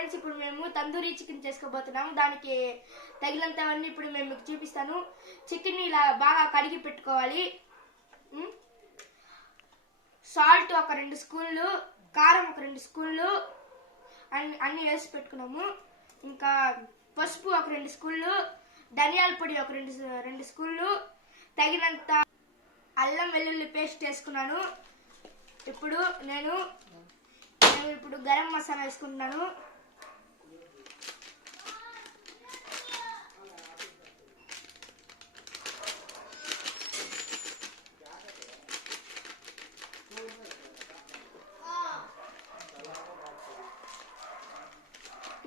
Friends, ఇప్పుడు మేము tandoori chicken చేసుకోబోతున్నాం. దానికి తగినంతవన్నీ ఇప్పుడు మేము మీకు చూపిస్తాను. చికెన్ ఇలా బాగా కడిగి పెట్టుకోవాలి. సాల్ట్ ఒక 2 స్పూన్లు, కారం ఒక 2 స్పూన్లు అన్ని వేసి పెట్టుకున్నాము. ఇంకా పసుపు ఒక 2 స్పూన్లు, ధనియాల పొడి ఒక 2 స్పూన్లు, తగినంత అల్లం వెల్లుల్లి పేస్ట్ వేసుకున్నాను. ఇప్పుడు నేను గరం మసాలా వేసుకుంటున్నాను.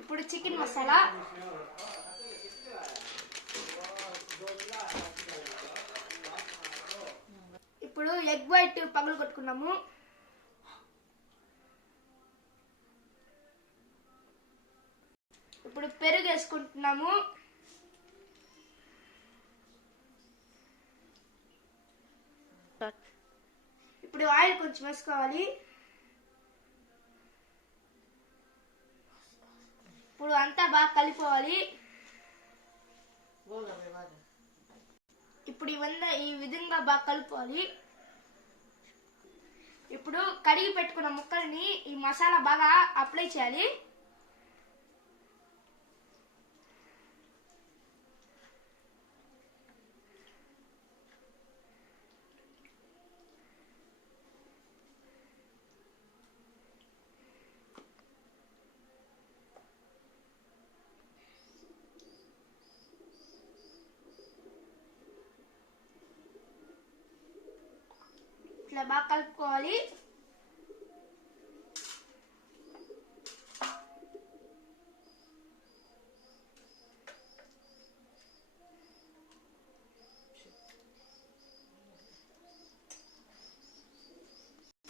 ఇప్పుడు చికెన్ మసాలా, ఇప్పుడు ఎగ్ వైట్ పగులు కొట్టుకున్నాము. ఇప్పుడు పెరుగు వేసుకుంటున్నాము. ఇప్పుడు ఆయిల్ కొంచెం వేసుకోవాలి. ఇప్పుడు అంతా బాగా కలిపోవాలి. ఇప్పుడు ఈ విధంగా బాగా కలుపుకోవాలి. ఇప్పుడు కడిగి పెట్టుకున్న ముక్కల్ని ఈ మసాలా బాగా అప్లై చేయాలి. ఇట్లా బాగా కలుపుకోవాలి.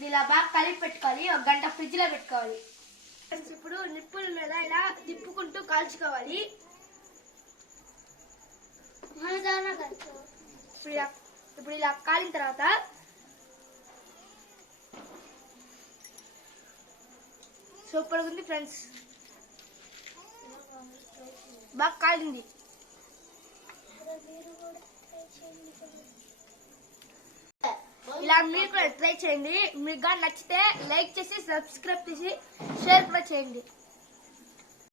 ఇలా బాగా కలిపి పెట్టుకోవాలి. 1 గంట ఫ్రిడ్జ్ లో పెట్టుకోవాలి. ఇప్పుడు నిప్పుల మీద ఇలా తిప్పుకుంటూ కాల్చుకోవాలి. ఇప్పుడు ఇలా కాలిన తర్వాత సూపర్ ఉంది ఫ్రెండ్స్, బాగా కాలింది. ఇలా మీరు కూడా ట్రై చేయండి. మీకు నచ్చితే లైక్ చేసి, సబ్స్క్రైబ్ చేసి, షేర్ కూడా చేయండి.